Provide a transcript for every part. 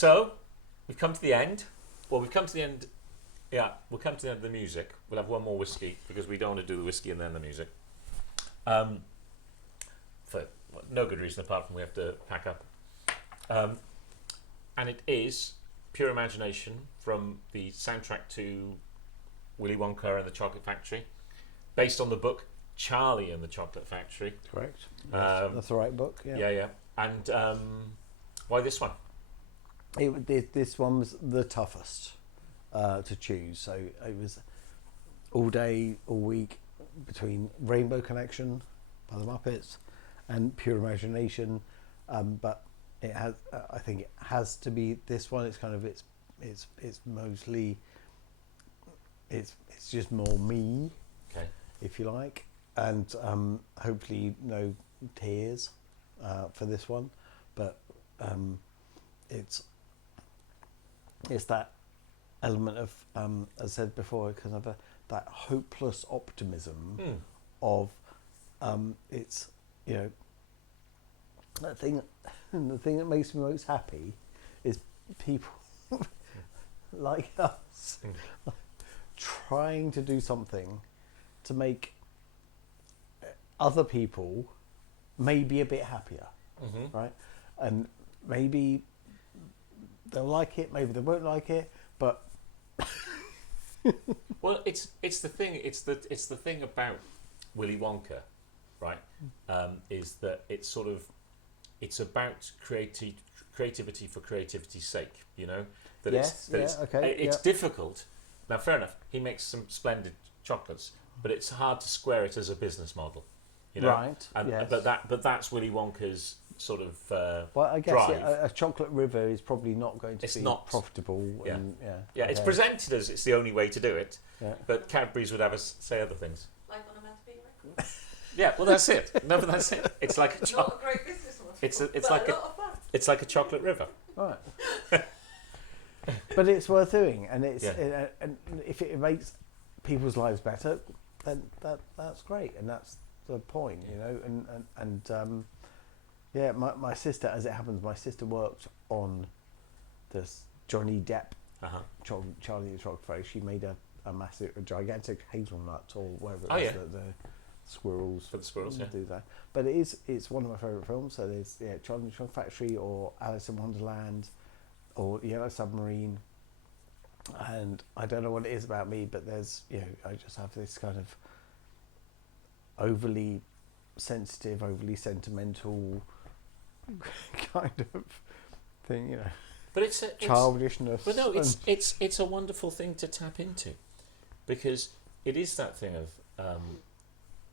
So, we've come to the end. Well, we've come to the end. Yeah, we'll come to the end of the music. We'll have one more whiskey because we don't want to do the whiskey and then the music. For no good reason apart from we have to pack up. And it is Pure Imagination from the soundtrack to Willy Wonka and the Chocolate Factory, based on the book Charlie and the Chocolate Factory. Correct. That's the right book. Yeah. Yeah. And why this one? This one was the toughest to choose. So it was all day, all week between Rainbow Connection by the Muppets and Pure Imagination, but it has. I think it has to be this one. It's kind of it's mostly it's just more me, okay, if you like, and hopefully no tears for this one, but it's that element of as I said before, kind of that hopeless optimism of it's, you know, that thing. The thing that makes me most happy is people like us trying to do something to make other people maybe a bit happier, right? And maybe they'll like it, maybe they won't like it, but well, it's the thing. It's the thing about Willy Wonka, right? Is that it's about creativity for creativity's sake. You know that it's difficult. Now, fair enough. He makes some splendid chocolates, but it's hard to square it as a business model. You know? Right. And, yes. But that's Willy Wonka's sort of well, I guess drive. a chocolate river is probably not going to be not profitable. Yeah. And, It's presented as it's the only way to do it. Yeah. But Cadbury's would have us say other things. Like Onomatopoeia Records. Yeah, well, that's it. No, but that's it. It's like a Not a great business model. It's like a chocolate river. Right. But it's worth doing, and and if it makes people's lives better, then that's great, and that's the point, you know. And my sister, as it happens, my sister worked on this Johnny Depp Charlie and the Chocolate Factory. She made a gigantic hazelnut or whatever it was that the squirrels do that. But it's one of my favourite films. So there's Charlie and the Chocolate Factory or Alice in Wonderland or Yellow Submarine. And I don't know what it is about me, but there's, I just have this kind of overly sensitive, overly sentimental kind of thing, But it's childishness. But no, it's a wonderful thing to tap into, because it is that thing of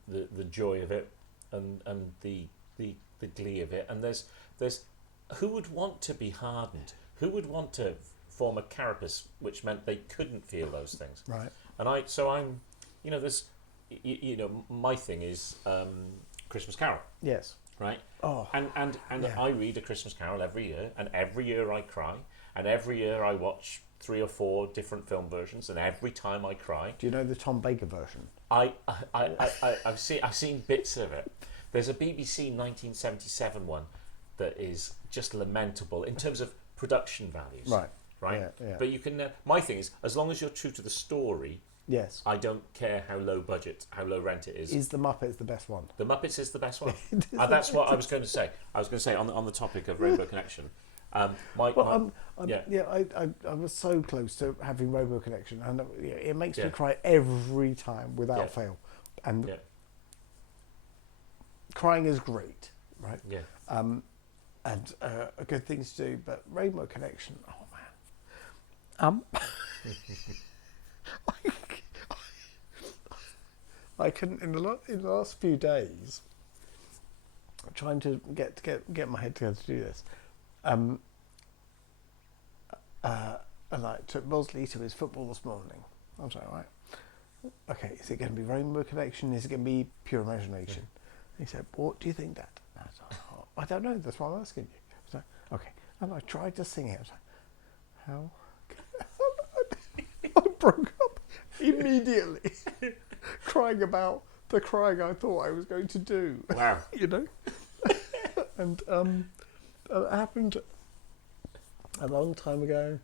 the joy of it and the glee of it. And there's who would want to be hardened? Who would want to form a carapace which meant they couldn't feel those things? Right. And I'm there's my thing is Christmas Carol. Yes. Right. Oh. And I read A Christmas Carol every year, and every year I cry, and every year I watch 3 or 4 different film versions, and every time I cry. Do you know the Tom Baker version? I've seen bits of it. There's a BBC 1977 one that is just lamentable in terms of production values. Right. Right. Yeah. But you can. My thing is, as long as you're true to the story. Yes. I don't care how low budget, how low rent it is. Is the Muppets the best one? The Muppets is the best one. That's what I was going to say. I was going to say on the topic of Rainbow Connection. I was so close to having Rainbow Connection, and it makes me cry every time without fail. And crying is great, right? Yeah. And a good thing to do, but Rainbow Connection, oh man. I couldn't in the last few days, trying to get my head together to do this, and I took Bosley to his football this morning. I was like, right, okay, is it going to be Rainbow Connection? Is it going to be Pure Imagination? He said, what do you think, Dad? And I was like, oh, I don't know. That's why I'm asking you. I was like, okay, and I tried to sing it. I was like, how? I broke up immediately. Crying about the crying I thought I was going to do. Wow. And it happened a long time ago,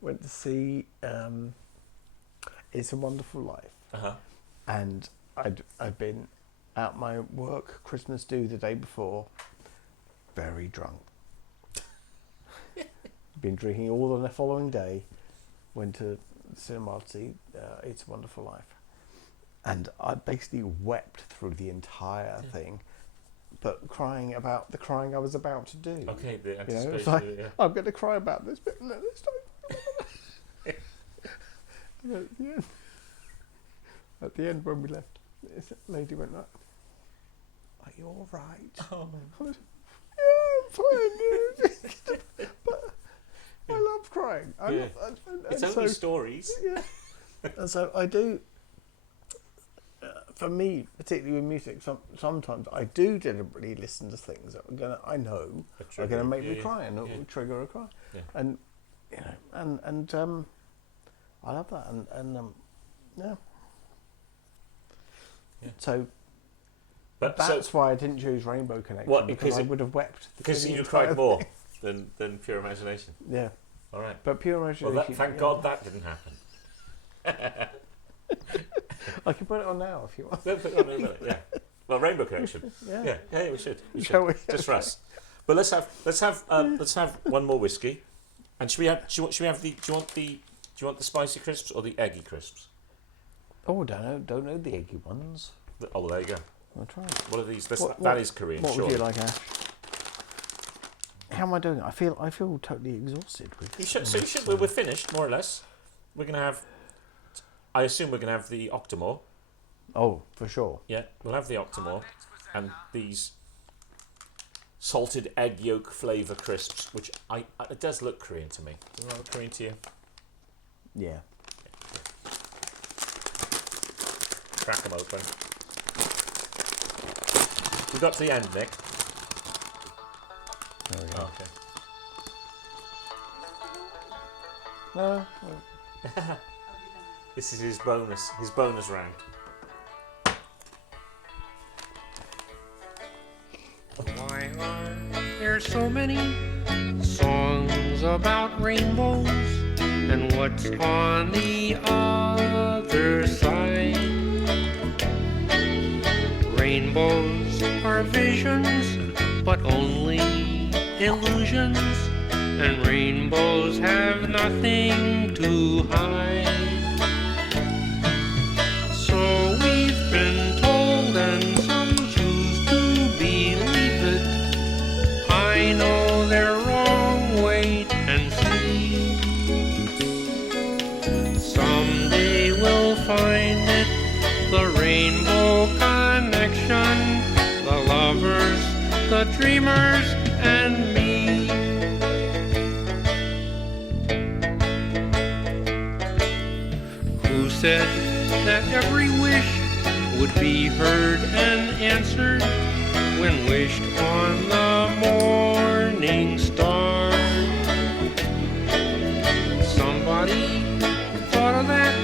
went to see It's a Wonderful Life, and I'd been at my work Christmas do the day before, very drunk. Been drinking all on the following day. Went to the cinema to see It's a Wonderful Life, and I basically wept through the entire thing, but crying about the crying I was about to do. Okay, the You know, anticipation. it's like, I'm going to cry about this bit, and then this time. And at the end, when we left, this lady went like, "Are you all right?" Oh. I was, "Yeah, I'm fine." But I love crying. It's and only stories. Yeah. And so I do. For me, particularly with music, sometimes I do deliberately listen to things that I know are going to make me cry, and it will trigger a cry. Yeah. And you know, and I love that, and yeah. So. But That's why I didn't choose Rainbow Connection. What, because because I it- would have wept. because the you entire cried more thing. than pure imagination. Yeah, All right. but pure Well, imagination. thank God that didn't happen. I can put it on now if you want. No, put it on in a minute. Yeah. Well, Rainbow Connection. Yeah. Yeah, we should. Shall we? Just for us. But let's have one more whiskey. And should we have do you want the spicy crisps or the eggy crisps? Oh, don't know the eggy ones. Oh, well, there you go. I'll try. What are these? What is Korean. What surely. would you like, Ash? How am I doing? I feel totally exhausted with. You should. We're finished more or less. We're gonna have. I assume we're gonna have the Octomore. Oh, for sure. Yeah, we'll have the Octomore and these salted egg yolk flavour crisps, which it does look Korean to me. Does it look Korean to you? Yeah. Crack them open. We got to the end, Nick. There we go. Okay. No. This is his bonus round. Why are there so many songs about rainbows? And what's on the other side? Rainbows are visions, but only illusions. And rainbows have nothing to hide. So we've been told, and some choose to believe it. I know they're wrong, wait and see. Someday we'll find it, the rainbow connection, the lovers, the dreamers, and me. Who said that every wish would be heard and answered when wished on the morning star? Somebody thought of that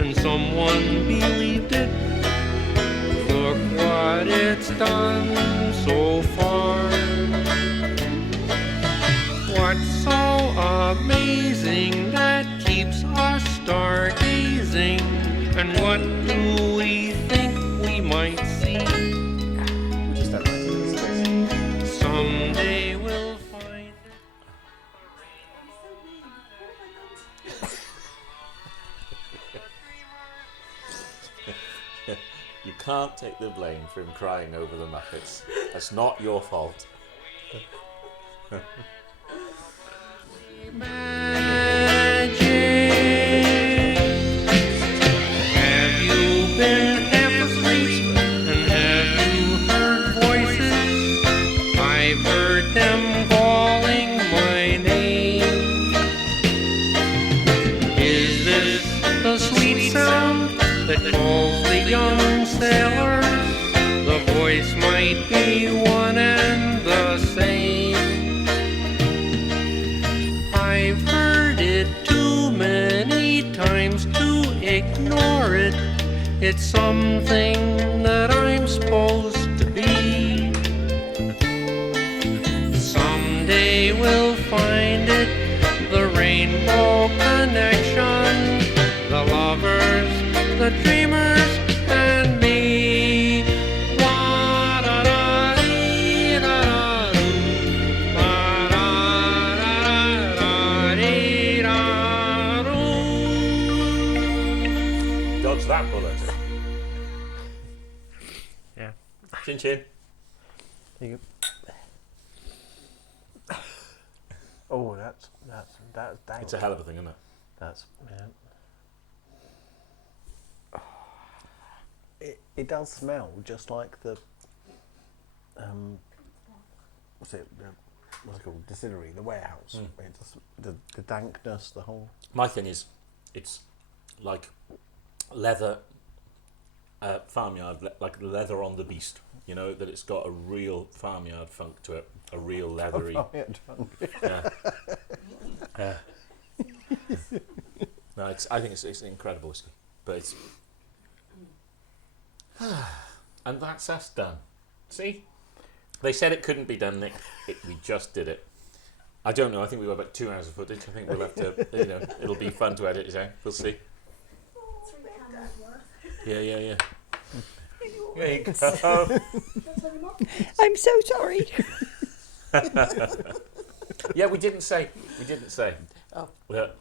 and someone believed it. Look what it's done so far. What's so amazing that keeps us stargazing? And what do we think we might see? Someday we'll find it. You can't take the blame for him crying over the Muppets. That's not your fault. Have you been half asleep? And have you heard voices? I've heard them calling my name. Is this the sweet sound that calls the young sailors? The voice might be one and the same. I've heard it too many times to ignore it. It's something that I'm supposed to be. Someday will find it, the rainbow connection, the lovers, the dreamers, and me. Dodge that bullet. Yeah. Chin chin. There you go. Oh, that's dang. It's a hell of a thing, isn't it? That's it does smell just like the what's it called, distillery, the warehouse. It does, the dankness, the whole. My thing is, it's like leather farmyard, like leather on the beast. You know, that it's got a real farmyard funk to it, a real leathery. Yeah. Yeah. No, I think it's an incredible whiskey, but it's and that's us done. See, they said it couldn't be done, Nick. We just did it. I don't know. I think we've got about 2 hours of footage. I think we'll have to. You know, it'll be fun to edit it out. We'll see. 3 cameras worth. Yeah. There you go. I'm so sorry. Yeah, we didn't say. Oh. That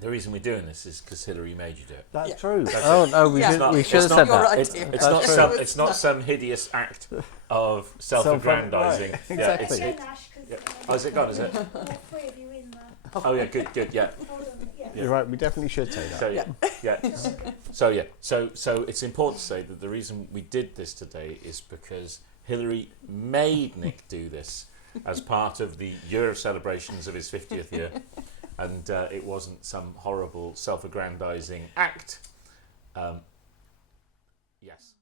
the reason we're doing this is because Hilary made you do it. That's Yeah. true. That's Oh it. no, we Yeah. should It's have not said your that. idea. It's not true. some. It's not some hideous act of self-aggrandizing. Right, Yeah, exactly. it's, oh, is it gone? Is it? All 3 of you in there. Oh yeah, good. Yeah. Hold on, yeah. You're right. We definitely should say that. So yeah. So it's important to say that the reason we did this today is because Hilary made Nick do this as part of the year of celebrations of his 50th year, and it wasn't some horrible self-aggrandizing act. Yes.